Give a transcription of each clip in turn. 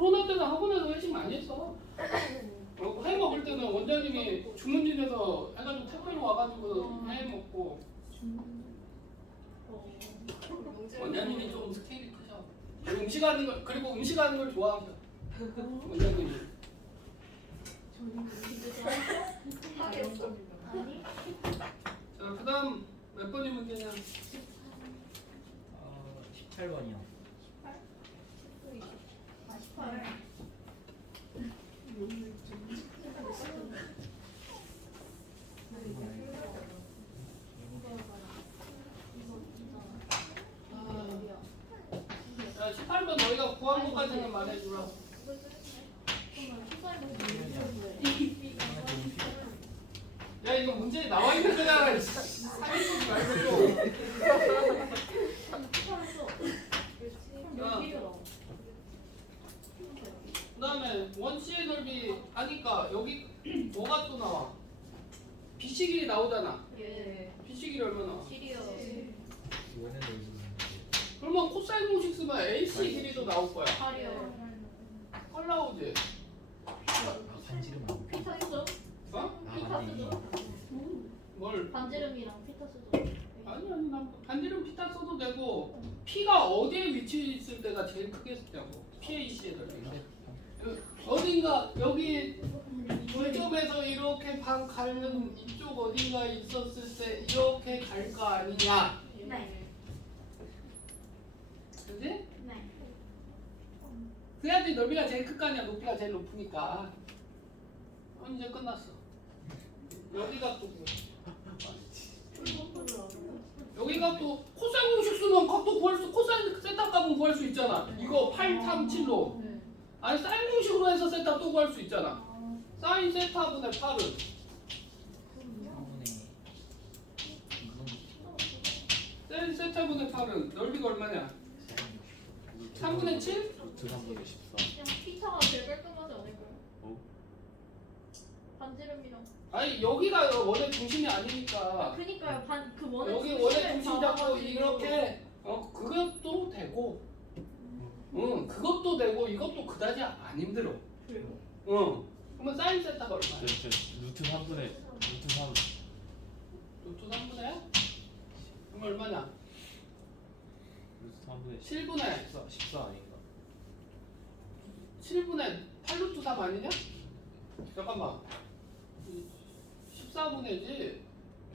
코로나 때는 학원에서 회식 많이 했어. 회 먹을 때는 원장님이 주문진에서 해가지고 택배로 와가지고 회 먹고. 원장님이 좀 스케일이 크셔. 그리고 음식하는 걸 좋아하셔. 원장님이. 자, 그다음 몇 번이 문제냐? 18번이요. 18. 자, 18번 너희가 구한 것까지는 말해주라. 야, 이거 문제에 나와 있는 거잖아. 사기치지 말고. 그다음에 원C의 넓이 하니까 여기 뭐가 또 나와? BC 길이 나오잖아. BC 길이 얼마 나와? 그러면 코사인 공식 쓰면 AC 길이도 나올 거야. 헐 나오지? 반지름 안 돼. 피타 있어? 어? 아, 근데 이게 뭘? 반지름이랑 피타 쓰죠. 아니 난 반지름 피타 써도 되고 P가 어디에 위치해 있을 때가 제일 크게 쓰냐고. PAC의 넓이가. 어딘가 여기 물점에서 이렇게 방 가는 이쪽 어딘가에 있었을 때 이렇게 갈 거 아니냐. 네. 그지? 네. 그래야지 넓이가 제일 클 거 아니야. 높이가 제일 높으니까. 이제 끝났어. 여기가 또 뭐야? 여기가 또 코사인 공식 쓰면 각도 구할 수, 코사인 세타 값은 구할 수 있잖아. 이거 8, 3, 7로. 아니 사인 공식으로 해서 세타 또 구할 수 있잖아. 사인 세타분의 8은 3분의 사인 세타분의 8은 넓이가 얼마냐? 3분의 7? 루트 3분의 14. 그냥 피타가 제일 깔끔하지 않을까요? 어? 반지름이랑. 아니 여기가 원의 중심이 아니니까. 그니까요. 그 원의 여기 원의 중심 잡고 이렇게 그것도 되고 그것도 되고 이것도 그다지 안 힘들어. 그래요? 그러면 사인 세타가 얼마야? 루트 3분의 루트 3. 루트 3분의? 그럼 얼마냐? 루트 3분의 7분의 14 아닌가? 7분의 8루트 3 아니냐? 잠깐만 14분의지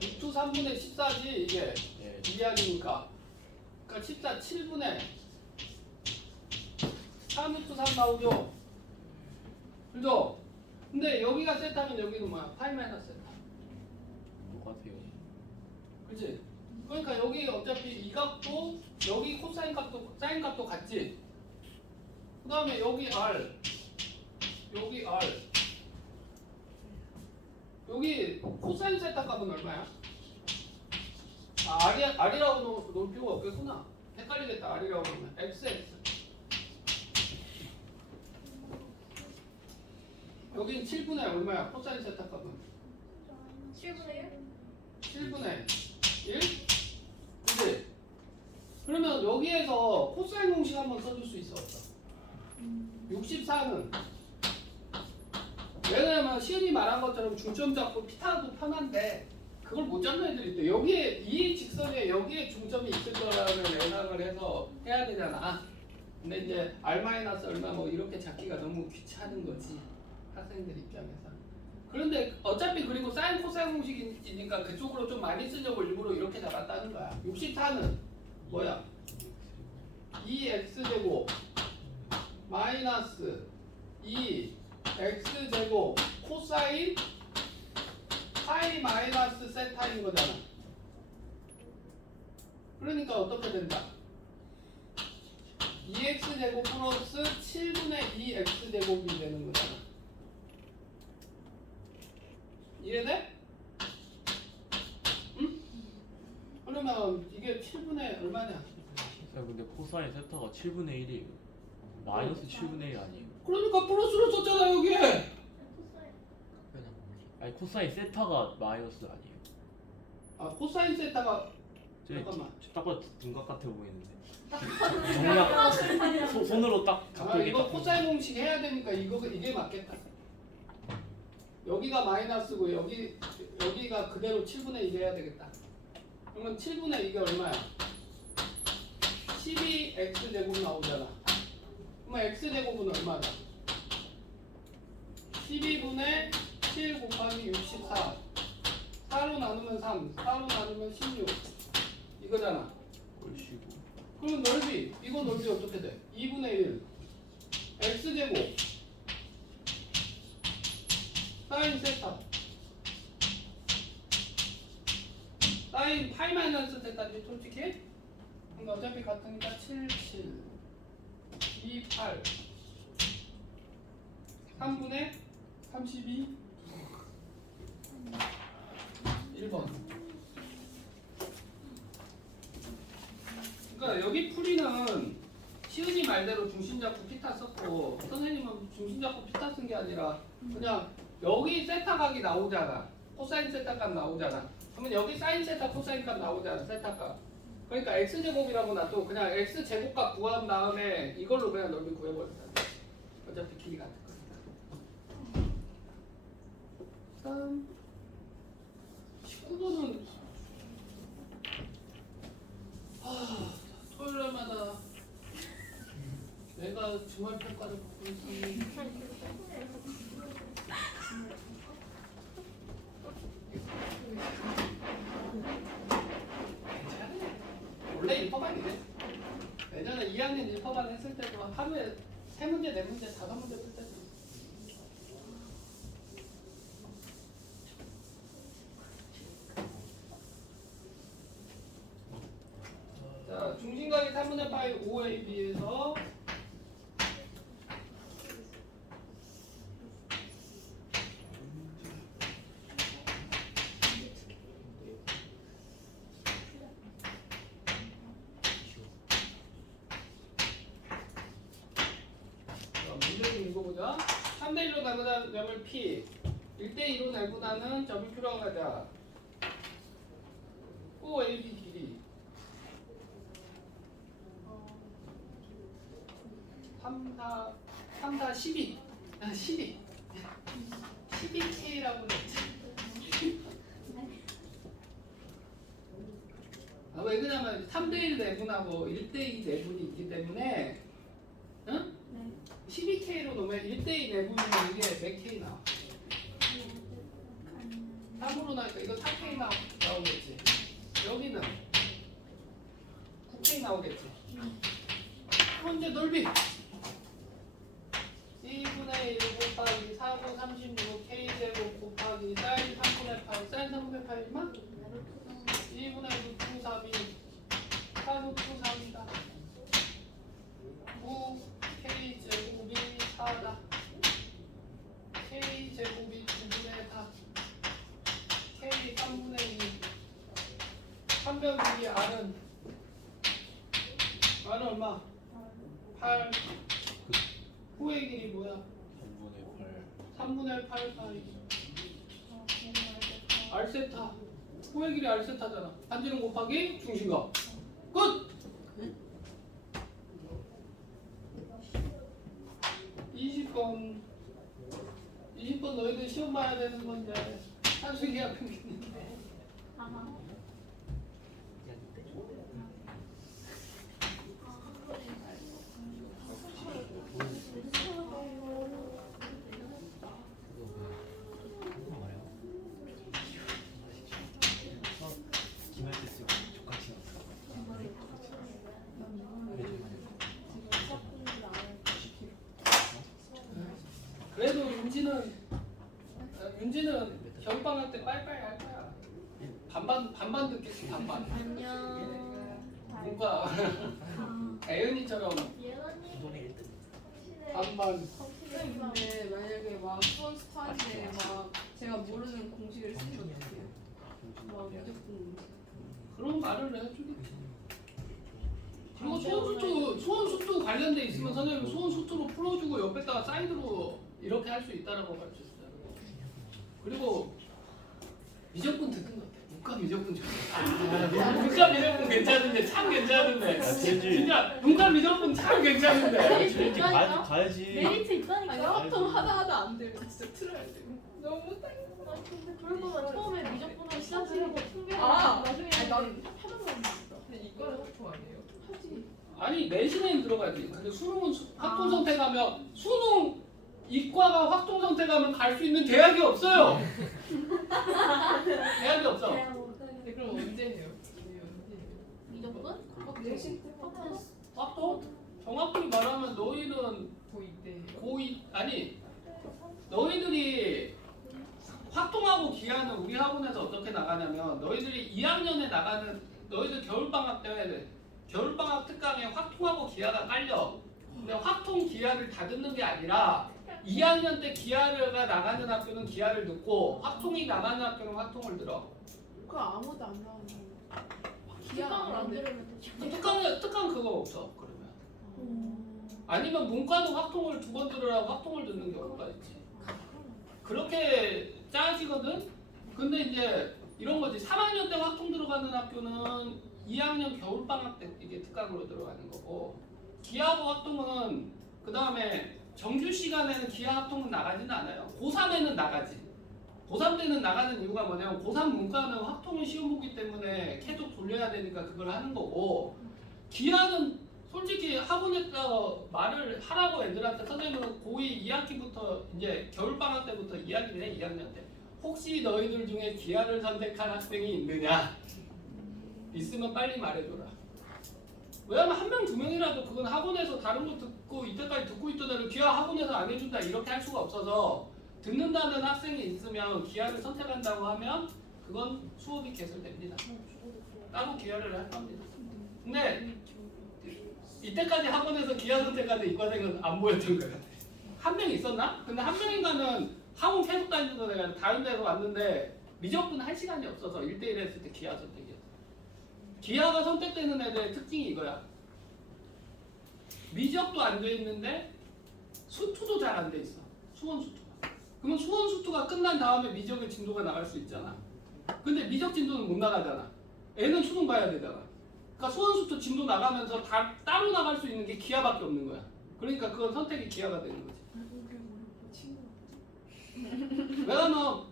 루트 3분의 14지 이게 예. 이야기니까 그러니까 14 7분의 3루트 3 나오죠? 그죠? 근데 여기가 세타면 여기는 뭐야? 파이 마이너스 세타 똑같아요. 그치? 그러니까 여기 어차피 이 값도 여기 코사인 값도 사인 값도 같지? 그 다음에 여기 R 여기 R 여기 코사인 세타 값은 얼마야? 아 R이라고 놓을 필요가 없겠구나. 헷갈리겠다. R이라고 놓으면 XX 여긴 7분의 얼마야? 코사인 세타 값은 7분의 1? 7분의 1? 그치? 그러면 여기에서 코사인 공식 한번 써줄 수 있어 없어? 64는 왜냐면 시은이 말한 것처럼 중점 잡고 피타도 편한데 그걸 못 잡는 애들이 있대. 여기에 이 직선에 여기에 중점이 있을 거라는 예상을 해서 해야 되잖아. 근데 이제 R- 얼마 뭐 이렇게 잡기가 너무 귀찮은 거지 학생들 입장에서. 그런데 어차피 그리고 사인 코사인 공식이니까 그쪽으로 좀 많이 쓰려고 일부러 이렇게 잡았다는 거야. 64는 뭐야? 2x제곱 마이너스 2x제곱 코사인 파이 마이너스 세타인 거잖아. 그러니까 어떻게 된다? 2x제곱 플러스 7분의 2x제곱이 되는 거잖아. 이해돼? 응? 그러면 이게 7분의 얼마냐? 근데 코사인 세타가 7분의 1이에요. 마이너스 7분의 1 아니에요? 그러니까 플러스로 썼잖아 여기에. 아니 코사인 세타가 마이너스 아니에요? 아 코사인 세타가 잠깐만. 딱 봐도 둔각 같아 보이는데. 아, 정말 손으로 딱 아, 각도기 이거 딱. 코사인 공식 해야 되니까 이게 맞겠다. 여기가 마이너스고 여기가 그대로 7분의 1 해야 되겠다. 그러면 7분의 2가 얼마야? 12x제곱 나오잖아. 그러면 x제곱은 얼마다? 12분의 7 곱하기 64. 4로 나누면 3, 4로 나누면 16. 이거잖아. 얼씨구. 그럼 넓이, 이거 넓이 어떻게 돼? 2분의 1 x제곱 사인 세타 사인 파이 마이너스 세타지 솔직히? 근데 어차피 같으니까 7, 7 2, 8 3분의 32 1번. 그러니까 여기 풀이는 시은이 말대로 중심 잡고 피타 썼고 선생님은 중심 잡고 피타 쓴 게 아니라 그냥 여기 세타 각이 나오잖아. 코사인 세타 값 나오잖아. 그러면 여기 사인 세타 코사인 값 나오잖아. 세타 값. 그러니까 x제곱이라고 놔도 그냥 x제곱 값 구한 다음에 이걸로 그냥 넓이 구해버린다. 어차피 길이 같은 거니까. 3 19번은 토요일마다 내가 주말 평가를 받고 있었는데 원래 1퍼반이네. 예전에 2학년 1퍼반 했을 때도 하루에 3문제, 4문제, 5문제 풀 때도 자, 중심각이 3분의 파이 5에 비해서 문제 좀 읽어보자. 3대1로 나누다 점을 P 1대2로 나누다는 점을 Q라고 하자. OAB 길이 3, 4, 12 12K라고 했지. 왜 그러냐면 3대1 내분하고 1대2 내분이 있기 때문에 응? 12K로 놓으면 1대2 내분이면 이게 몇 K 나와? 3으로 나니까 이거 4K 나오겠지. 여기는 9K 나오겠지. 그럼 이제 넓이 2분의 1 곱하기 4분 36 K제곱 곱하기 사인 3분의 8 사인 3분의 8 이만 2분의 6 9, 3이 4, 6, 9, 3이다 9 K제곱이 4다 K제곱이 9분의 4 K 3분의 2 3변기 R은 얼마? 8 후의 길이 뭐야? 3분의 8 파이 R세타 후의 길이 R세타잖아. 반지름 곱하기 중심각 끝! 20번 너희들 시험 봐야 되는 건데 산수기하 평균인데 아하. 그래도 윤지는 겨울방학 때 빠이빠이 할 거야. 반반 듣겠지 반반. 안녕. 뭔가 애연이처럼 예언님. 반반. 근데 만약에 막 수원 스타일에 막 제가 모르는 공식을 쓰면 어떡해요? 막 무조건 그런 말을 해주겠지. 그리고 수원 수투 관련돼 있으면 선생님 수원 수투로 풀어주고 옆에다가 사이드로 이렇게 할 수 있다라고 가르쳐주잖아요. 그리고 무조건 듣는 것 같아. 문과 미적분 문과 미적분 괜찮은데 참 괜찮은데 되지. 진짜 문과 미적분 참 괜찮은데 GLG 가야지. 메리트 아니 있다니까. 화통 하다 안 되면 진짜 틀어야 돼. 너무 땅. 아니 근데 그럴 거면 처음에 미적분으로 시작하고 충분히 아, 나중에 아니, 난 하는 건 있어. 근데 이거는 화통 아니에요? 하지. 아니 내신에는 들어가지. 근데 수능은 확통 선택하면 수능 이과가 확통 선택하면 갈 수 있는 대학이 없어요. 대학이 없어. 근데 그럼 언제 해요? 언제 해요? 미적분? 내신 때 확통? 정확히 말하면 너희는 고2 때. 고2 아니 너희들이 확통하고 기하는 우리 학원에서 어떻게 나가냐면 너희들이 2학년에 나가는 너희들 겨울방학 때 겨울방학 특강에 확통하고 기하가 깔려. 근데 확통 기하를 다 듣는 게 아니라 2학년 때 기하가 나가는 학교는 기하를 듣고 확통이 나가는 학교는 확통을 들어. 그거 아무도 안 나오는. 특강을 안 들으면 되지. 특강 그거 없어 그러면. 아니면 문과도 확통을 2번 들으라고 확통을 듣는 경우가 있지. 그렇게 짜지거든. 근데 이제 이런 거지. 3학년 때 확통 들어가는 학교는 2학년 겨울방학 때 이게 특강으로 들어가는 거고, 기하고 확통은 그 다음에 정규 시간에는 기하 합통은 나가지는 않아요. 고3에는 나가지. 고3 때는 나가는 이유가 뭐냐면 고3 문과는 확통을 시험 보기 때문에 계속 돌려야 되니까 그걸 하는 거고, 기하는 솔직히 학원에서 말을 하라고 애들한테 선생님은 고2 2학기부터 이제 겨울방학 때부터 2학기네 2학년 때 혹시 너희들 중에 기하를 선택한 학생이 있느냐? 있으면 빨리 말해줘라. 왜냐면 1명 2명이라도 그건 학원에서 다른 거 듣고 이때까지 듣고 있던 애를 기하 학원에서 안 해준다 이렇게 할 수가 없어서, 듣는다는 학생이 있으면 기하를 선택한다고 하면 그건 수업이 개설됩니다. 따로 기하를 할 겁니다. 근데 이때까지 학원에서 기하 선택하는 이과생은 안 보였던 것 같아. 한 명 있었나? 근데 한 명인가는 학원 계속 다니던 애가 다른 데서 왔는데 미적분 할 시간이 없어서 1대1 했을 때 기하 선택이었어. 기하가 선택되는 애들의 특징이 이거야. 미적도 안 돼 있는데 수투도 잘 안 돼 있어. 수원 수투가. 그러면 수원 수투가 끝난 다음에 미적의 진도가 나갈 수 있잖아. 근데 미적 진도는 못 나가잖아. 애는 수능 봐야 되잖아. 그러니까 수원 수투 진도 나가면서 다 따로 나갈 수 있는 게 기하밖에 없는 거야. 그러니까 그건 선택이 기하가 되는 거지. 왜냐면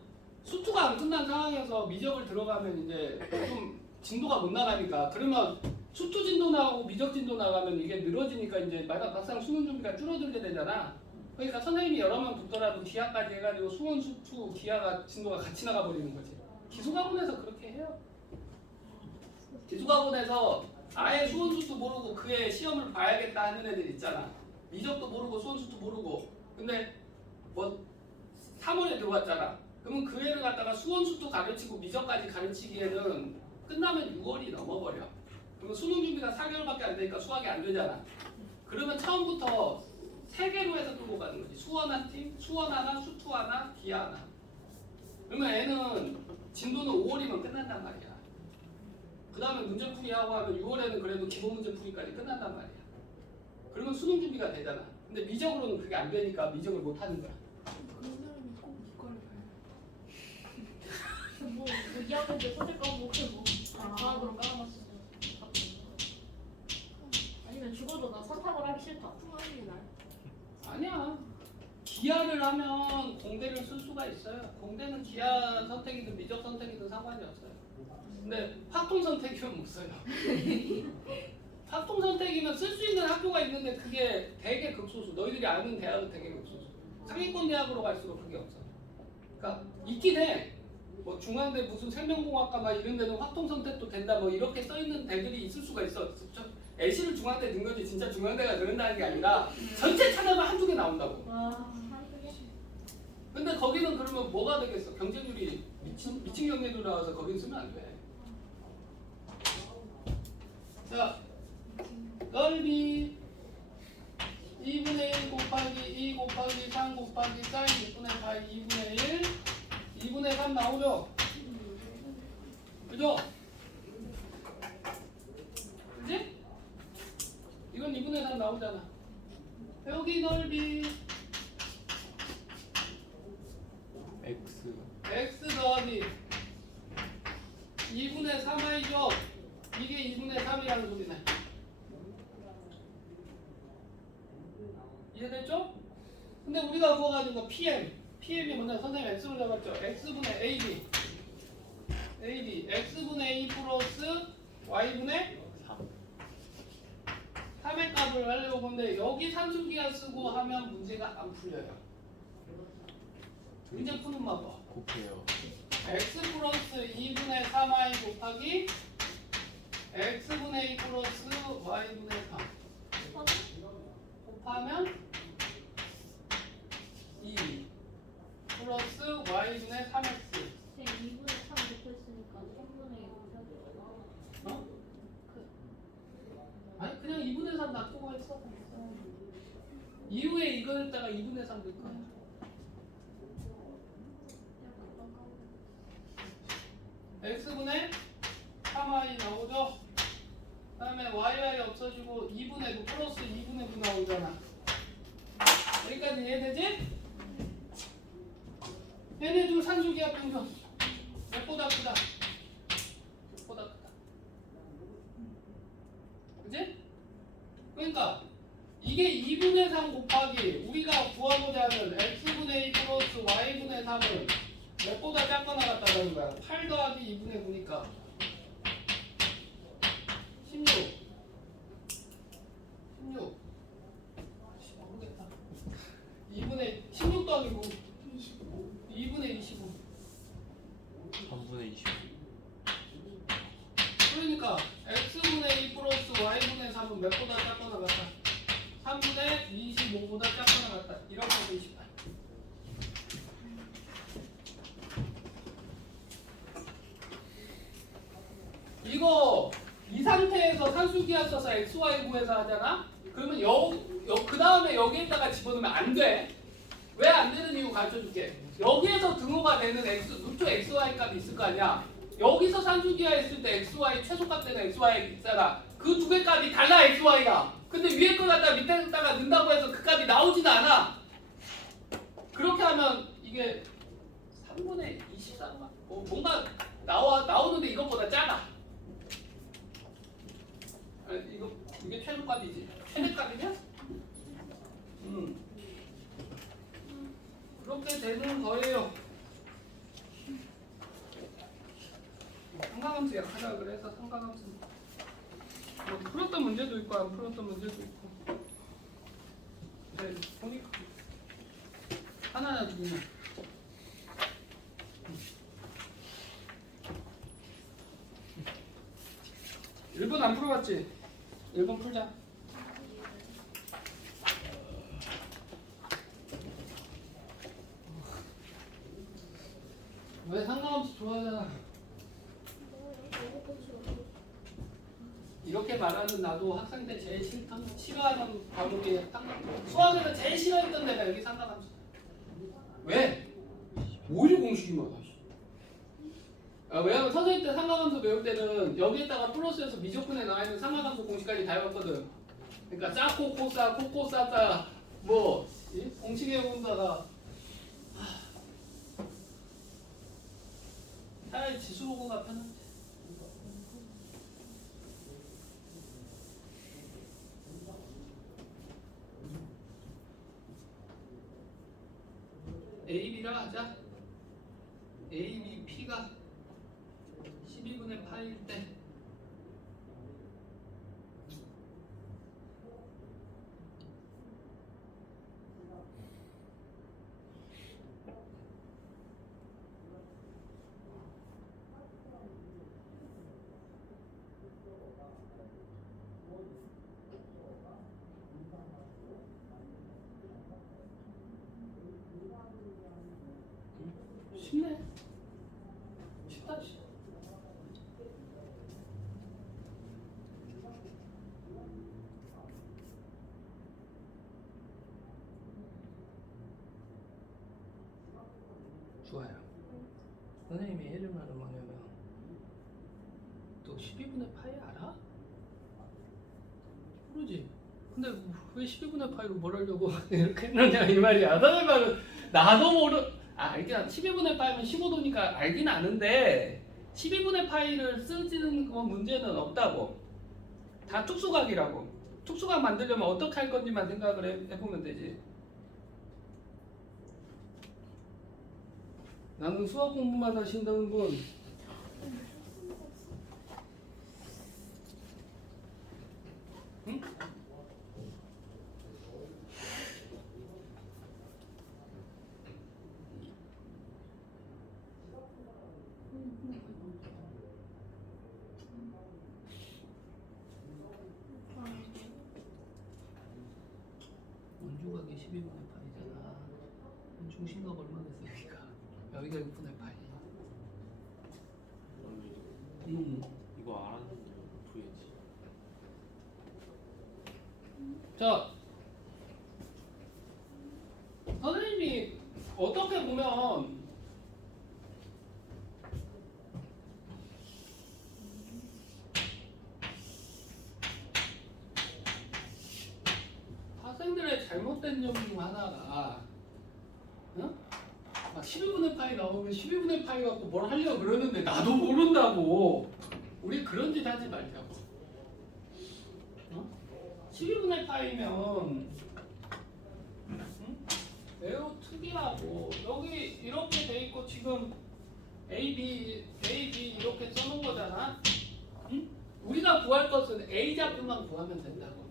수투가 안 끝난 상황에서 미적을 들어가면 이제 좀 진도가 못 나가니까, 그러면 수투 진도 나가고 미적 진도 나가면 이게 늘어지니까 이제 막상 수능 준비가 줄어들게 되잖아. 그러니까 선생님이 여러 명 붙더라도 기하까지 해가지고 수원 수투 기하가 진도가 같이 나가 버리는 거지. 기숙학원에서 그렇게 해요. 기숙학원에서 아예 수원 수투 모르고 그의 시험을 봐야겠다 하는 애들 있잖아. 미적도 모르고 수원 수투 모르고. 근데 뭐 3월에 들어왔잖아. 그러면 그 애를 갖다가 수원 수투 가르치고 미적까지 가르치기에는 끝나면 6월이 넘어버려. 그러면 수능 준비가 4개월밖에 안 되니까 수학이 안 되잖아. 그러면 처음부터 3개로 해서 끌고 가는 거지. 수원 한 팀, 수원 하나, 수투 하나, 기하 하나. 그러면 애는 진도는 5월이면 끝난단 말이야. 그 다음에 문제풀이하고 하면 6월에는 그래도 기본 문제풀이까지 끝난단 말이야. 그러면 수능 준비가 되잖아. 근데 미적으로는 그게 안 되니까 미적을 못 하는 거야. 그런 사람이 꼭 이과를 가요. 뭐 2학년 때 선택 과목을 뭐 과학으로 깔아놨어. 아니면 죽어도 나 선택을 하기 싫다. 통하는 날. 아니야. 기하를 하면 공대를 쓸 수가 있어요. 공대는 기하 선택이든 미적 선택이든 상관이 없어요. 근데 확통 선택이면 못 써요. 확통 선택이면 쓸 수 있는 학교가 있는데 그게 되게 극소수. 너희들이 아는 대학은 되게 극소수. 상위권 대학으로 갈수록 그게 없어. 그러니까 있긴 해. 뭐 중앙대 무슨 생명공학과 막 이런 데는 확통 선택도 된다 뭐 이렇게 써 있는 데들이 있을 수가 있어. 애시를 중앙대 넣은 거지 진짜 중앙대가 그런다는 게 아니라 전체 찾아봐 한두 개 나온다고. 와, 한두 개? 근데 거기는 그러면 뭐가 되겠어? 경쟁률이 미친 경쟁률 나와서 거긴 쓰면 안 돼. 자, 넓이 2분의 1 곱하기 2 곱하기 3 곱하기 사인 6분의 8 2분의 1 2분의 3 나오죠? 그죠? 그지? 이건 2분의 3 나오잖아. 여기 넓이 X x 더하기 3i죠. 이게 2분의 3이라는 소리네. 이해됐죠? 근데 우리가 구워가지고 거 PM이 뭐냐? 선생님 X로 잡았죠? X분의 AB X분의 A 플러스 Y분의 3의 값을 하려고 보는데 여기 산술기하 쓰고 하면 문제가 안 풀려요. 이제 푸는 방법. 곱해요. X 플러스 2분의 3y 곱하기 X분의 A 플러스 Y분의 3 곱하면 2 플러스 Y분의 3X. 2분의 3 곱했으니까 3분의 2 곱하기. 어? 아니 그냥 2분의 3 놔두고 했어. 이후에 이거에다가 2분의 3 넣을 거야. X분의 3y 나오죠? 그 다음에 yy 없어지고 2분의 9 플러스 2분의 9 나오잖아. 여기까지 이해되지? 얘네 둘 산술기하 평균 몇보다 크다? 몇보다 크다. 그지? 그러니까 이게 2분의 3 곱하기 우리가 구하고자 하는 x분의 2 플러스 y분의 3은 몇보다 작거나 같다는 거야. 8 더하기 2분의 9니까 16 모르겠다. 2분의 16 더하기 9 2분의 25 3분의 20. 그러니까 x분의 2 플러스 y분의 3은 몇보다 작거나 같다? 3분의 25보다 작거나 같다. 이런 거 28. 이거 이 상태에서 산술기하 써서 xy 구해서 하잖아? 그러면 그 다음에 여기에다가 집어넣으면 안 돼. 왜 안 되는 이유 가르쳐 줄게. 여기에서 등호가 되는 루트 xy 값이 있을 거 아니야. 여기서 산술기하 했을 때 xy 최소값 되는 xy 있잖아. 그 두 개 값이 달라 xy가. 근데 위에 걸 갖다 밑에다가 넣는다고 해서 그 값이 나오지는 않아. 그렇게 하면 이게 3분의 24가 뭔가 나오는데 이것보다 작아. 이게 최소값이지. 최대값이냐? 그렇게 되는 거예요. 삼각함수 약하다 그래서 삼각함수 뭐 풀었던 문제도 있고 안 풀었던 문제도 있고. 네, 보니까 하나나 두 개나. 1번 안 풀어봤지? 1번 풀자. 왜 상관없이 좋아하잖아. 이렇게 말하는 나도 학생 때 제일 싫어하는 과목이 수학에서 제일 싫어했던 데가 여기 상관함수. 왜? 오히려 공식이 많아. 왜냐면 선생님 때 상관함수 배울 때는 여기에다가 플러스해서 미적분에 나와있는 상관함수 공식까지 다 외웠거든. 그러니까 짜코 코사 코코 사짜 뭐 공식에 본다가 차라리 지수로 공가 편한데. AB라 하자. AB P가 12분의 파일 때 쉽네. 쉽다. 좋아요. 선생님이 해줄 말은 뭐냐면 너 12분의 파이 알아? 모르지? 근데 왜 12분의 파이로 뭘 하려고 이렇게 했느냐 이 말이야. 선생님 말은 나도 모르 알긴 12분의 파이면 15도니까 알긴 아는데 12분의 파이를 쓰지는 건 문제는 없다고. 다 특수각이라고. 특수각 만들려면 어떻게 할 건지만 생각을 해보면 되지. 나는 수학 공부만 하신다는 분. 응? 원주각이 12분의 파이잖아. 중심각 얼마나 됐어 여기가? 여기가 6분의 파이. 이거 알았는데 구해야지. 자, 선생님이 어떻게 보면 학생들의 잘못된 점 중 하나가 응? 막 12분의 파이 나오면 12분의 파이 갖고 뭘 하려고 그러는데 나도 모른다고. 우리 그런 짓 하지 말자고. 어? 12분의 파이면 응? 매우 특이하고 여기 이렇게 돼 있고 지금 A, B 이렇게 써놓은 거잖아. 응? 우리가 구할 것은 A 좌표만 구하면 된다고.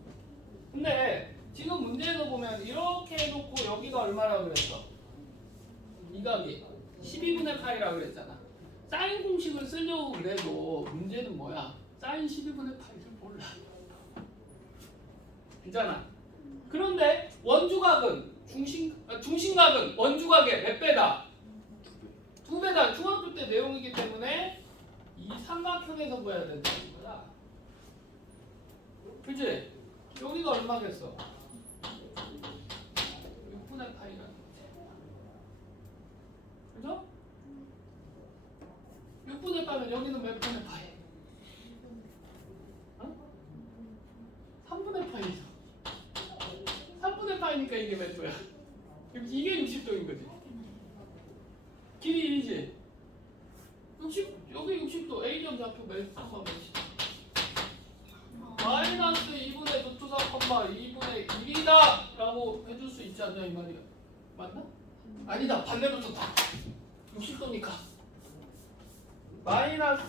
근데 지금 문제에서 보면 이렇게 해놓고 여기가 얼마라고 그랬어? 이 각이 12분의 파이라고 그랬잖아. 사인 공식을 쓰려고 그래도 문제는 뭐야? 사인 12분의 파이를 몰라. 괜찮아. 그런데 원주각은 중심각은 원주각의 몇 배다? 2배다. 중학교 때 내용이기 때문에 이 삼각형에서 보여야 된다는 거야. 그치? 여기가 얼마겠어? 6분의 파이라는 거지. 그죠? 6분의 파이면 여기는 몇 분의 파이? 어? 3분의 파이죠. 3분의 파이니까 이게 몇 도야? 이게 60도인 거지. 길이 1이지. 60, 여기 60도 A점 좌표 몇 콤마 몇이다? 마이너스 2분의 루트 4 콤마 2분의 1이다 라고 해줄 수 있지 않냐 이 말이야. 맞나? 아니다. 반대로 썼다. 60도니까 마이너스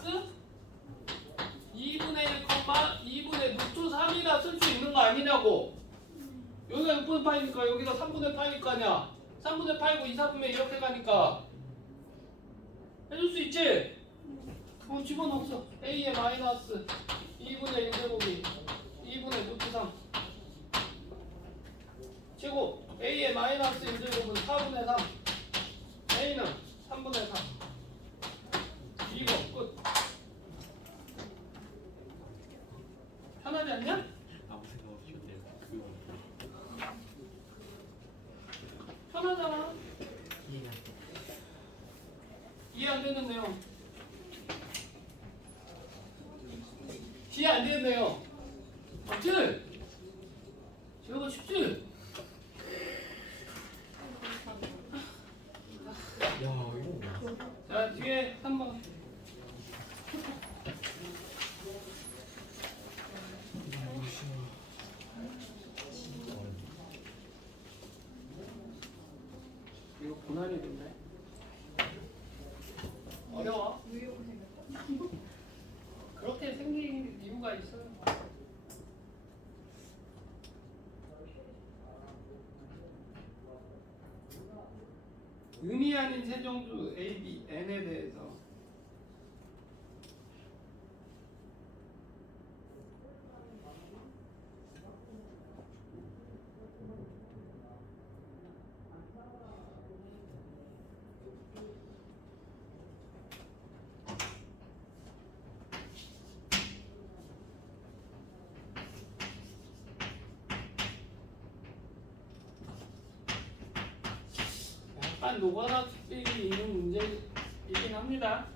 2분의 1 콤마 2분의 루트 3이라 쓸 수 있는 거 아니냐고. 여기가 6분의 파이니까 여기가 3분의 파일 거 아니야. 3분의 파이고 2, 4분의 이렇게 가니까 해줄 수 있지? 그럼 집어넣었어. A의 마이너스 2분의 1제곱이 2분의 루트 3 제곱 A의 마이너스 1제곱은 4분의 3 A는 3분의 3 2번 끝. 편하지 않냐? 아무 생각 없이 근데 그거 편하잖아. 이해가 안 돼. 이해 안 되는 내용. 이해 안 되는 내용. 맞지? 이거 쉽지? 야 이거 자 뒤에 3번. 이거 고난이 된다. 어려워. 그렇게 생긴 이유가 있어요. 의미 아닌 세정수 A, B, N에 대해서 약간 노가다들이 있는 문제이긴 합니다.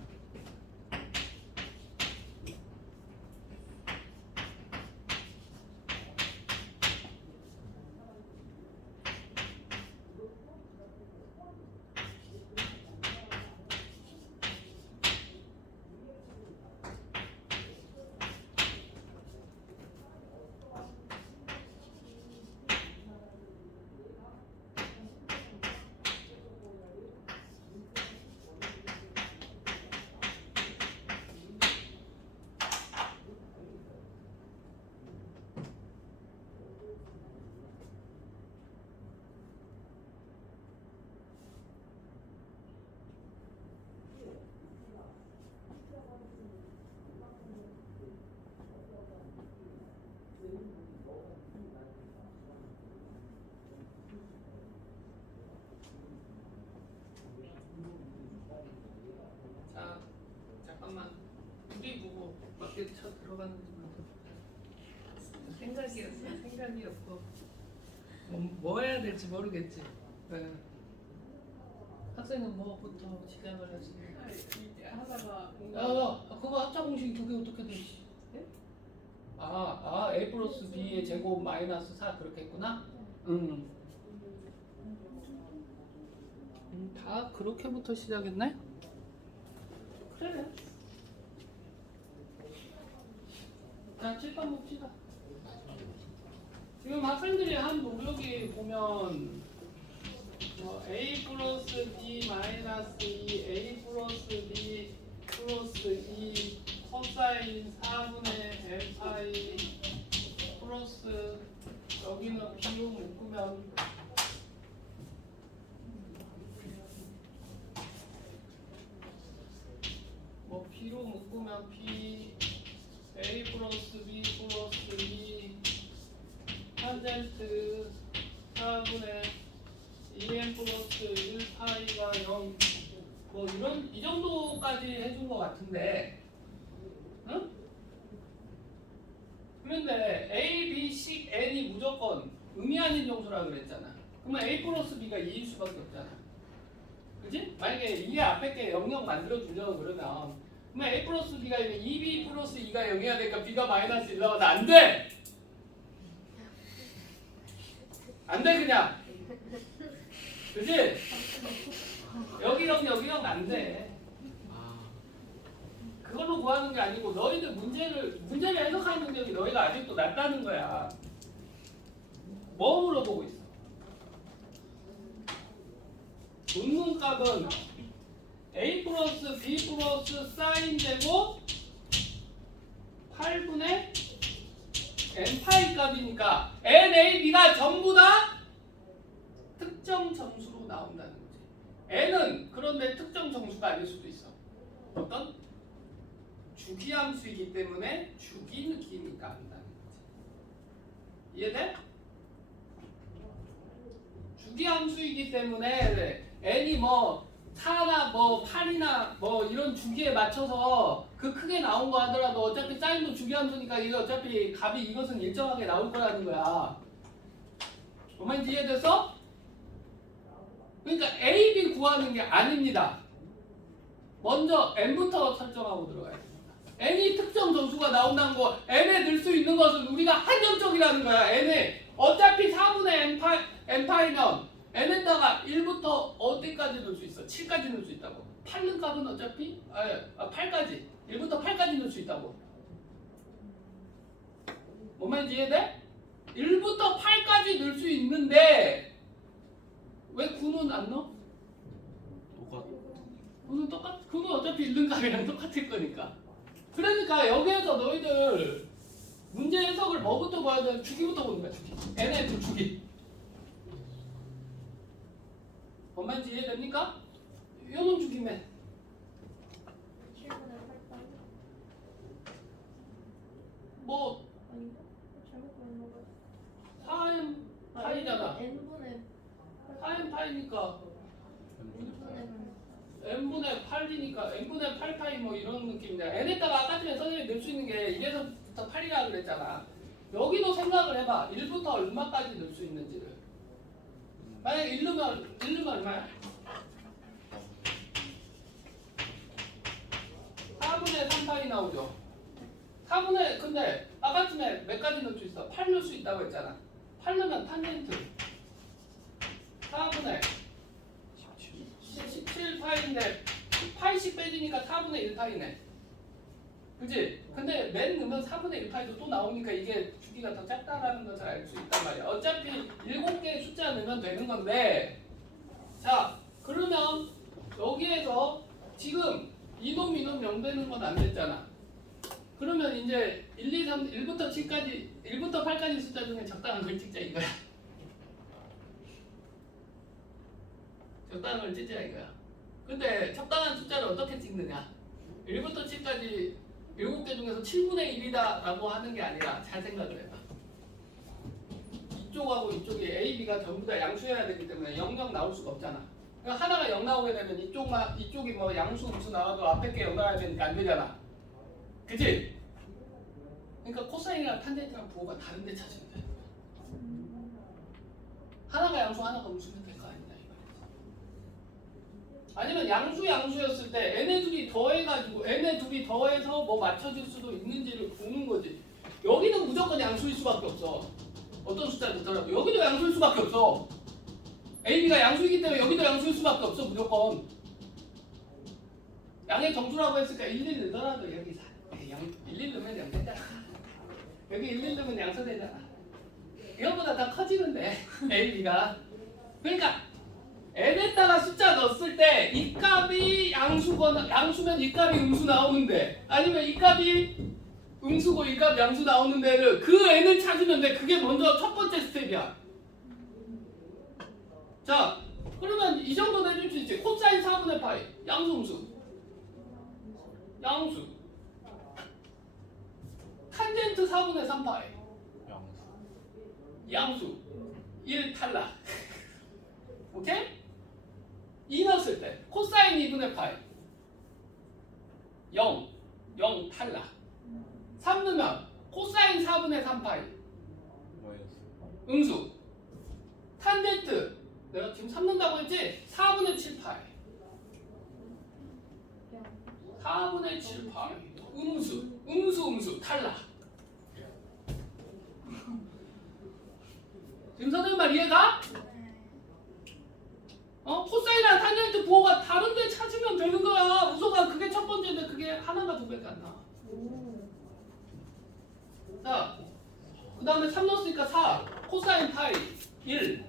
시간이 없고 뭐 해야 될지 모르겠지. 네. 학생은 뭐부터 시작을 하시나요? 이게 하다가 그거 합차 공식이 그게 어떻게 되지? 네? A 플러스 B의 제곱 마이너스 4 그렇게 했구나? 다 그렇게부터 시작했네? 그래. 자, 칠판 봅시다. 지금 학생들이 한 노력이 보면 A 플러스 B 마이너스 2, A 플러스 B 플러스 2 코사인 4분의 M 파이 플러스 여기는 비용 묶으면 B로 묶으면 B A 플러스 B 플러스 2 탄젠트 4분의 2n 플러스 1 파이가 0 이런 이 정도까지 해준 것 같은데, 응? 그런데 A, B, C, N이 무조건 의미 아닌 정수라 그랬잖아. 그러면 A 플러스 B가 2일 수밖에 없잖아. 그지? 만약에 2의 앞에 게 00 만들어 주려고 그러면 A 플러스 B가 2B 플러스 2가 0이어야 되니까 B가 마이너스 1 나와서 안 돼! 안 돼, 그냥! 그지? 여기랑 안 돼. 그걸로 구하는 게 아니고 너희들 문제를 해석하는 능력이 너희가 아직도 낮다는 거야. 뭐 물어보고 있어? 분문값은 A 플러스 B 플러스 사인 제곱 8분의 n 파이 값이니까 n, a, b가 전부 다 특정 정수로 나온다는 거지. n은 그런데 특정 정수가 아닐 수도 있어. 어떤? 주기함수이기 때문에 주기 느낌이 나온다는 거지. 이해돼? 주기함수이기 때문에 n이 뭐 4나 뭐 8이나 뭐 이런 주기에 맞춰서 그 크게 나온 거 하더라도 어차피 사인도 주기함수니까 이게 어차피 값이 이것은 일정하게 나올 거라는 거야. 뭔 말인지 이해됐어? 그러니까 A, B 구하는 게 아닙니다. 먼저 n부터 설정하고 들어가야 됩니다. n이 특정 정수가 나온다는 거, n에 넣을 수 있는 것은 우리가 한정적이라는 거야. n에 어차피 4분의 n파이면 n에다가 1부터 어디까지 넣을 수 있어? 7까지 넣을 수 있다고. 8는 값은 어차피 8까지 1부터 8까지 넣을 수 있다고. 뭔 말인지 이해돼? 1부터 8까지 넣을 수 있는데 왜 9는 안 넣어? 똑같. 9는 어차피 있는 값이랑 똑같을 거니까. 그러니까 여기에서 너희들 문제 해석을 뭐부터 봐야 돼? 주기부터 보는 거야. 주기. n의 주기. 뭔 말인지 이해됩니까? 요놈 주기면 7분의 8까지? 뭐 아닌가? 잘못 보는 거 4m 파이잖아. n분의 4m 파이니까 n분의 n분의 8이니까 n분의 8파이 뭐 이런 느낌인데 n에다가 아까 전에 선생님이 넣을 수 있는 게 1에서부터 8이라고 그랬잖아. 여기도 생각을 해봐. 1부터 얼마까지 넣을 수 있는지를. 만약에 1 넣으면 얼마야? 4분의 3파이 나오죠. 4분의 근데 아까 전에 몇 가지 넣을 수 있어? 8 넣을 수 있다고 했잖아. 8 넣으면 탄젠트 4분의 17파이인데 8씩 빼지니까 4분의 1파이네. 그치? 근데 맨 넣으면 4분의 1파이도 또 나오니까 이게 주기가 더 작다라는 것을 알 수 있단 말이야. 어차피 7개의 숫자 넣으면 되는 건데, 자 그러면 여기에서 지금 이놈 0 되는 건 안 됐잖아. 그러면 이제 1, 2, 3, 1부터 7까지 1부터 8까지 숫자 중에 적당한 걸 찍자 이거야. 적당한 걸 찍자 이거야. 근데 적당한 숫자를 어떻게 찍느냐? 1부터 7까지 7개 중에서 7분의 1이다 라고 하는 게 아니라 잘 생각을 해봐. 이쪽하고 이쪽이 A, B가 전부 다 양수해야 되기 때문에 0, 0 나올 수가 없잖아. 그러니까 하나가 0 나오게 되면 이쪽이 뭐 양수, 음수 나와도 앞에 게 0 나와야 되니까 안 되잖아. 그치? 그러니까 코사인이랑 탄젠트랑 부호가 다른 데 찾으면 돼. 하나가 양수 하나가 음수면 될 거 아니냐 이 말이지. 아니면 양수였을 때 n의 둘이 더해가지고 n의 둘이 더해서 뭐 맞춰질 수도 있는지를 보는 거지. 여기는 무조건 양수일 수밖에 없어. 어떤 숫자를 더라도 여기도 양수일 수밖에 없어. A, B가 양수이기 때문에 여기도 양수일 수밖에 없어 무조건. 양의 정수라고 했으니까 1, 1 넣더라도 여기 1, 1 넣으면 양 되잖아. 여기 1, 1 넣으면 양수 되잖아. 이거보다 다 커지는데 A, B가. 그러니까 n에다가 숫자 넣었을 때 이 값이 양수면 이 값이 음수 나오는데 아니면 이 값이 음수고 이 값 양수 나오는 데를 그 n을 찾으면 돼. 그게 먼저 첫 번째 스텝이야. 자 그러면 이 정도는 해줄 수 있지. 코사인 4분의 파이 양수 음수 양수 탄젠트 4분의 3파이 양수 1 탈락. 오케이? 2 넣었을 때 코사인 2분의 파이 0 탈락. 3 넣으면 코사인 4분의 3파이 음수 탄젠트 내가 지금 3 넣는다고 했지? 4분의 7파이 4분의 7파이 음수 탈락. 지금 선생님 말 이해가? 코사인이랑 탄젠트 부호가 다른데 찾으면 되는 거야. 우소가 그게 첫 번째인데 그게 하나가 2배가 안 나와. 자, 그 다음에 3 넣었으니까 4 코사인 파이 1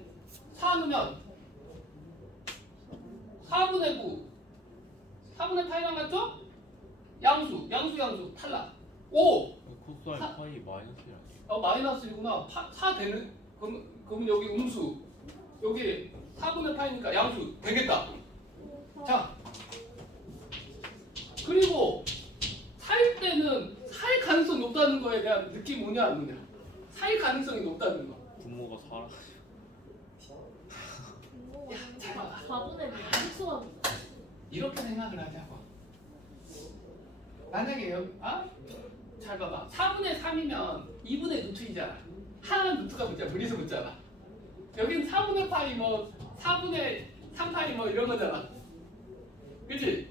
4 넣으면 4분의 9 4분의 파이랑 같죠? 양수 탈락. 5 코사인 파이 마이너스야. 마이너스이구나. 4 되는? 그럼 여기 음수 여기 4분의 파이니까 양수 되겠다. 자 그리고 사일 때는 사일 가능성이 높다는 거에 대한 느낌 오냐 안 오냐? 사일 가능성이 높다는 거. 부모가 살아. 야, 잘 봐봐. 4분의 수 이렇게 생각을 하자고. 만약에 잘 봐봐. 4분의 3이면 2분의 루트이잖아. 하나는 루트가 붙잖아. 무리수 붙잖아. 여긴 4분의 파이 뭐 4분의 3파이 뭐 이런 거잖아. 그치?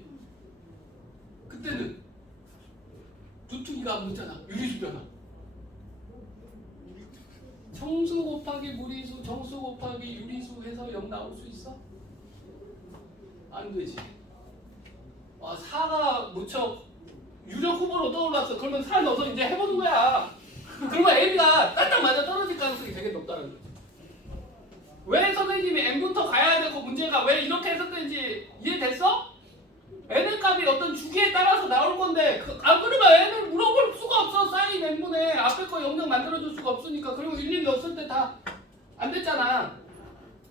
그때는 루트 2가 안 붙잖아. 유리수잖아. 정수 곱하기 무리수, 정수 곱하기 유리수 해서 0 나올 수 있어? 안 되지. 4가 무척 유력 후보로 떠올랐어. 그러면 4 넣어서 이제 해보는 거야. 그러면 A가 딱딱 맞아 떨어질 가능성이 되게 높다는 거지. 왜 선생님이 N부터 가야 되고 문제가 왜 이렇게 했었는지 이해됐어? N의 값이 어떤 주기에 따라서 나올 건데 그러면 N을 물어볼 수가 없어. 사인 N분의 앞에 거 영역 만들어줄 수가 없으니까. 그리고 1, 넣었을 때 다 안 됐잖아.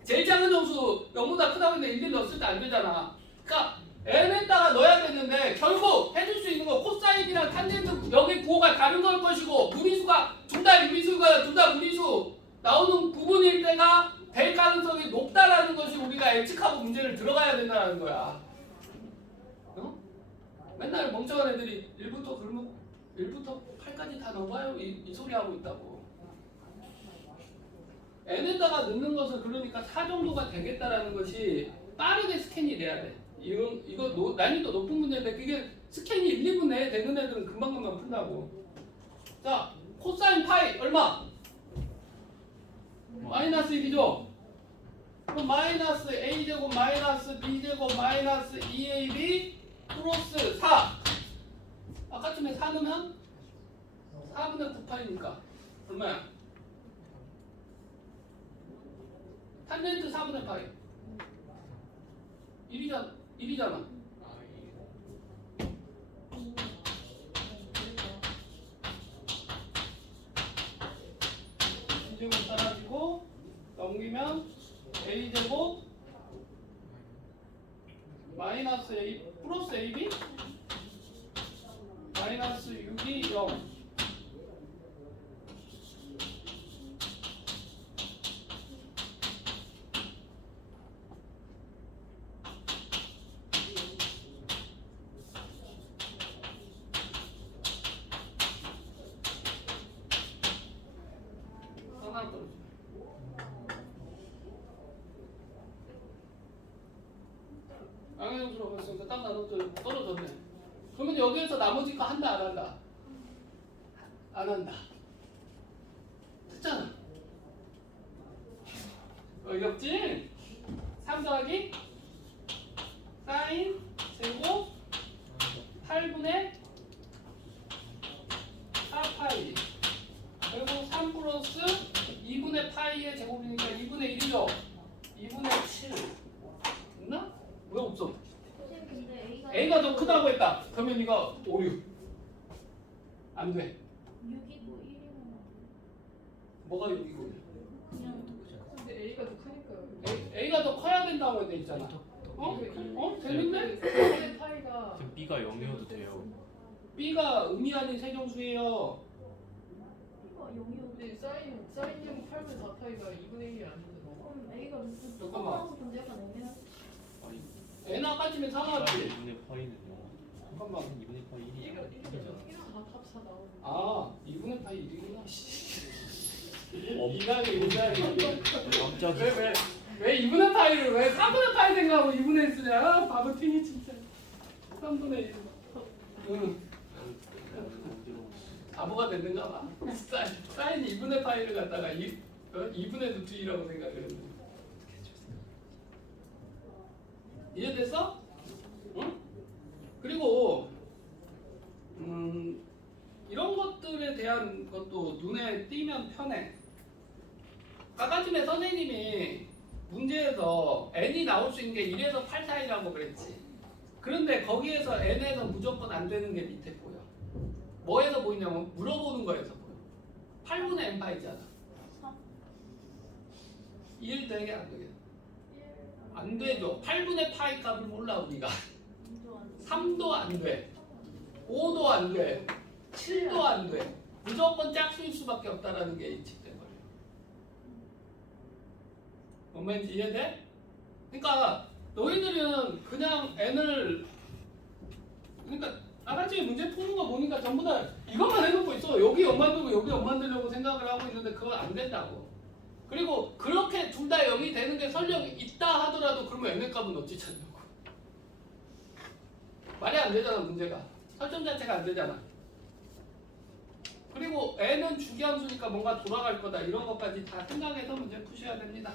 제일 작은 정수 0보다 크다고 했는데 1, 넣었을 때 안 되잖아. 그러니까 n에다가 넣어야 되는데 결국 해줄 수 있는 거 코사인이랑 탄젠트 여기 부호가 다른 걸 것이고 무리수가 둘 다 유리수가 둘 다 무리수 나오는 부분일 때가 될 가능성이 높다라는 것이 우리가 예측하고 문제를 들어가야 된다는 거야. 맨날 멍청한 애들이 1부터 그러면 1부터 8까지 다 넣어봐요 이 소리 하고 있다고. n에다가 넣는 것은 그러니까 4 정도가 되겠다라는 것이 빠르게 스캔이 돼야 돼. 이거 난이도 높은 문제인데 그게 스캔이 1, 2분 내에 되는 애들은 금방금방 푼다고. 자, 코사인 파이 얼마? 마이너스 1이죠? 그럼 마이너스 a제곱 마이너스 b제곱 마이너스 2ab 플러스 4 아까쯤에 4 넣으면 4분의 9파이니까 얼마야? 탄젠트 4분의 파이 1이잖아. B제곱 따라지고 넘기면 A제곱 마이너스 A 플러스 AB 마이너스 6이 0 하나 떨어져. 들어가 있으니까 딱 나눠져 떨어졌네. 그러면 여기에서 나머지 거 한다 안 한다? 안 한다. 됐잖아. 어렵지? 3 더하기 사인 제곱 8분의 4파이 그리고 3 플러스 2분의 파이의 제곱이니까 2분의 1이죠? 2분의 7 있나? 왜 없어? 선생님 근데 A가 더 크다고 했다. 그러면 이거 5, 6 안 돼. 6이고 1이고 뭐가 6이고 그냥 근데 A가 더 크니까요. A가 더 커야 된다고 돼 있잖아. 어? 어? 재밌네? 의 파이가 지금 B가 0이어도 돼요. B가 의미 아닌 세정수예요. B가 0이고 근데 사인 제곱 8분의 4파이가 2분의 1이 아닌데 뭐. 그럼 A가 무슨 잠깐만. 근데 약간 애매한 아니, N 아까쯤에 상하지. 2분의 파이는요. 잠깐만. 2분의 파이 1이 1이랑 다 4 나오는. 아 2분의 파이 1이구나. 어. 이상해. 깜짝이야. 왜 2분의 파이를 왜 3분의 파이 생각하고 2분의 1 쓰냐? 아, 바보 튀니 진짜. 3분의 1. 응. 바보가 됐는가 봐. 사인 2분의 파이를 갖다가 2분의 루트이라고 생각을 했는데. 이해됐어? 응? 그리고 이런 것들에 대한 것도 눈에 띄면 편해. 아까 전에 선생님이 문제에서 n이 나올 수 있는 게 1에서 8 사이라고 그랬지. 그런데 거기에서 n에서 무조건 안 되는 게 밑에 보여. 뭐에서 보이냐면 물어보는 거에서 보여. 8분의 n 파이잖아. 1 되게 안 되게. 안 되죠. 8분의 파이 값을 몰라 우리가. 3도 안 돼. 5도 안 돼. 7도 안 돼. 무조건 짝수일 수밖에 없다라는 게 인식된 거예요. 뭔 말인지 이해돼? 그러니까 너희들은 그냥 n을 그러니까 나같이 문제 푸는 거 보니까 전부 다 이것만 해놓고 있어. 여기 0 만들고 여기 0 만들려고 생각을 하고 있는데 그건 안 된다고. 그리고 그렇게 둘 다 0이 되는 게 설령 있다 하더라도 그러면 n의 값은 어찌 찾냐고. 말이 안 되잖아 문제가. 설정 자체가 안 되잖아. 그리고 n은 주기함수니까 뭔가 돌아갈 거다. 이런 것까지 다 생각해서 문제 푸셔야 됩니다.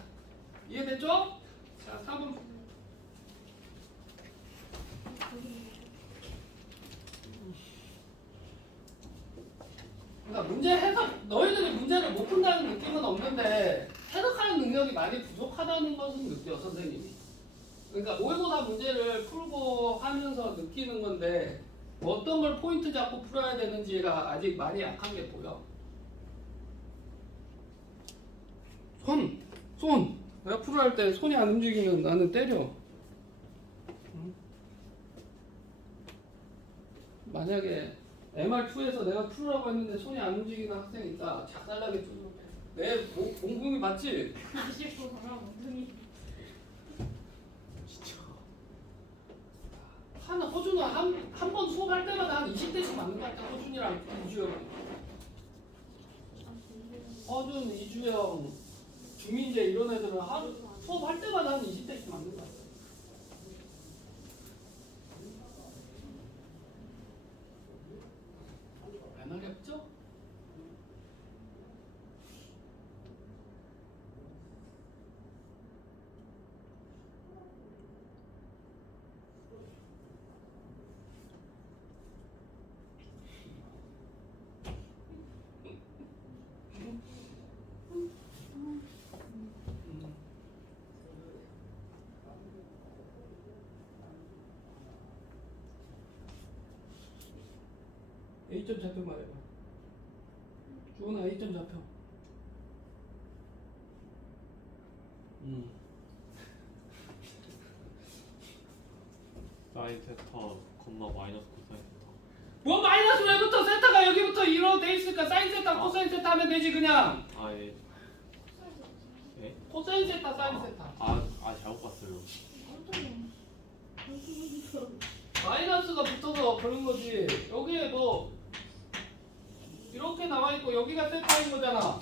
이해됐죠? 자, 4번. 그러니까 문제 해석, 너희들이 문제를 못 푼다는 느낌은 없는데 해석하는 능력이 많이 부족하다는 것은 느껴, 선생님이. 그러니까 모의고사 문제를 풀고 하면서 느끼는 건데 어떤 걸 포인트 잡고 풀어야 되는지가 아직 많이 약한 게 보여. 손! 내가 풀어할 때 손이 안 움직이면 나는 때려. 응? 만약에 MR2에서 내가 풀으라고 했는데 손이 안 움직이는 학생이 있다. 작살나게 뚫는 내 몽둥이 봤지? 20분 가면 엉덩이 진짜. 허준은 한 번 수업할 때마다 한 20대씩 맞는 것 같아. 허준이랑 이주영. 허준, 이주영, 주민재 이런 애들은 수업할 때마다 한 20대씩 맞는 것 같아. 안 어렵죠? A점 좌표 말해봐. 주원아 A점 좌표. 사인 세타, 콤마 마이너스 코사인 세타. 뭐 마이너스 왜부터 세타가 여기부터 2로 돼 있으니까 사인 세타, 코사인 세타 하면 되지 그냥. 아, 예. 예? 코사인 세타, 사인 세타. 잘못 봤어요. 마이너스가 붙어서 그런 거지. 여기에 뭐 이렇게 나와 있고 여기가 세타인 거잖아.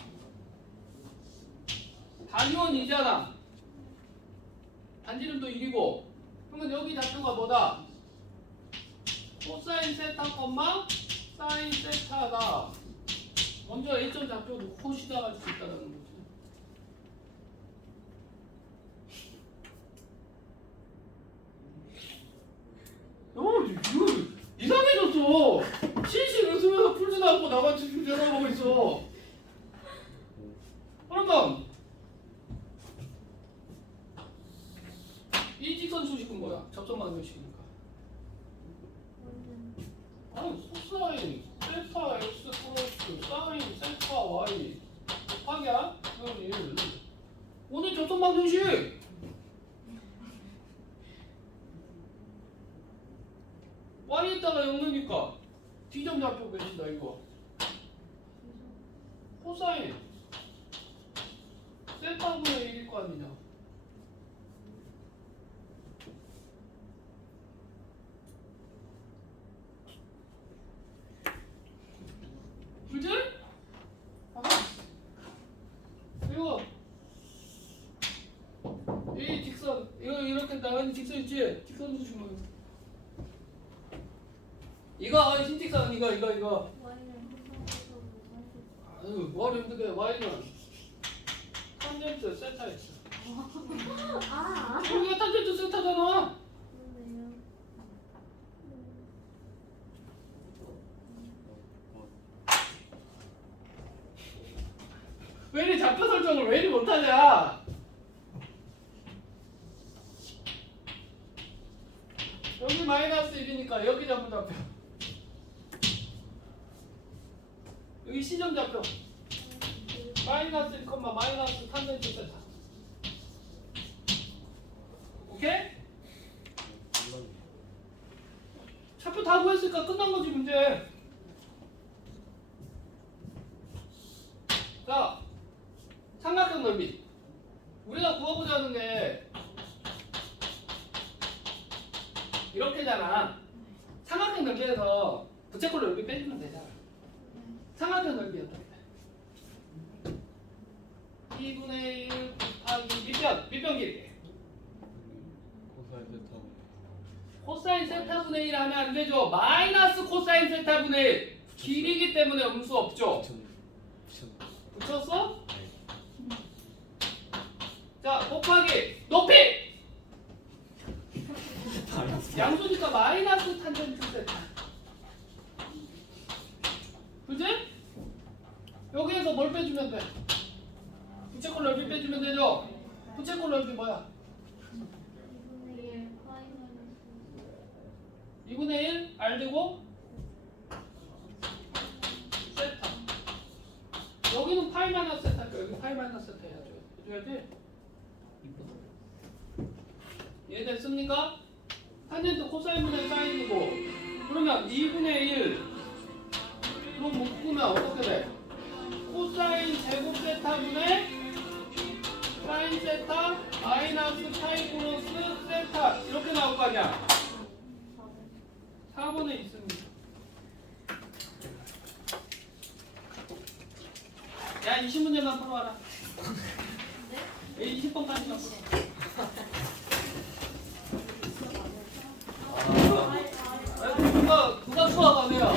단위원 2잖아. 반지름도 1이고 그러면 여기 좌표가 뭐다? 코사인 세타, 사인 세타다. 먼저 A점 좌표 놓고 시작할 수 있다는 거지. 이거 이상해졌어. 실실 웃으면서 풀지도 않고 나만 지금 전화하고 있어. 그러면 이 직선 수식은 뭐야? 접선만 방식이니까. 아니 코사인 세타 x 플러스 사인 세타 y 곱하기야? 오늘 접선 방정식. y에다가 0 넣으니까 d점 좌표 몇이다 이거. 코사인 세타분의 1일 거 아니냐. 그지? 아, 이거 이 직선 이거 이렇게 나가는 직선 있지? 직선 수식 뭐 이거 신직선 이거 Y는 아유 뭘 힘들게 y는 탄젠트 세타 x 아, 여기가 탄젠트 세타잖아. 그러네요. 왜 이리 좌표 설정을 왜 이리 못하냐. 여기 마이너스 1이니까 여기 잡은 좌표 여기 시점 좌표 마이너스 1, 마이너스 탄젠트 세타. 오케이? 좌표 다 구했으니까 끝난 거지 문제. 자, 삼각형 넓이. 우리가 구하고자 하는 게 이렇게잖아. 삼각형 넓이에서 부채꼴 넓이 빼주면 되잖아. 삼각형 넓이였다. 2분의 1 곱하기 밑변 길이. 코사인 세타. 코사인 세타분의 1 하면 안 되죠. 마이너스 코사인 세타분의 1. 길이기 때문에 음수 없죠. 붙였어? 자, 곱하기 높이. 양수니까 마이너스 탄젠트 세타. 그지? 여기에서 뭘 빼주면 돼? 부채꼴 넓이 빼주면 되죠? 부채꼴 넓이 뭐야? 2분의 1 R 되고 세타. 여기는 파이 마이너스 세타, 여기 파이 마이너스 세타 해야지. 이해됐습니까? 탄젠트 코사인분의 사인이고 그러면 2분의 1 로 묶으면 어떻게 돼? 코사인 제곱 세타분의 사인 세타 마이너스 파이 플러스 세타 이렇게 나올 거 아니야? 4번에 있습니다. 야 20문제만 풀어와라. 20번까지만 풀어. 누가 수학 안 해요?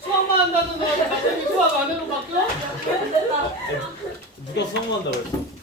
수학만 한다는 거 갑자기 수학 안 해로 바뀌어? 누가 수학만 한다고 했어?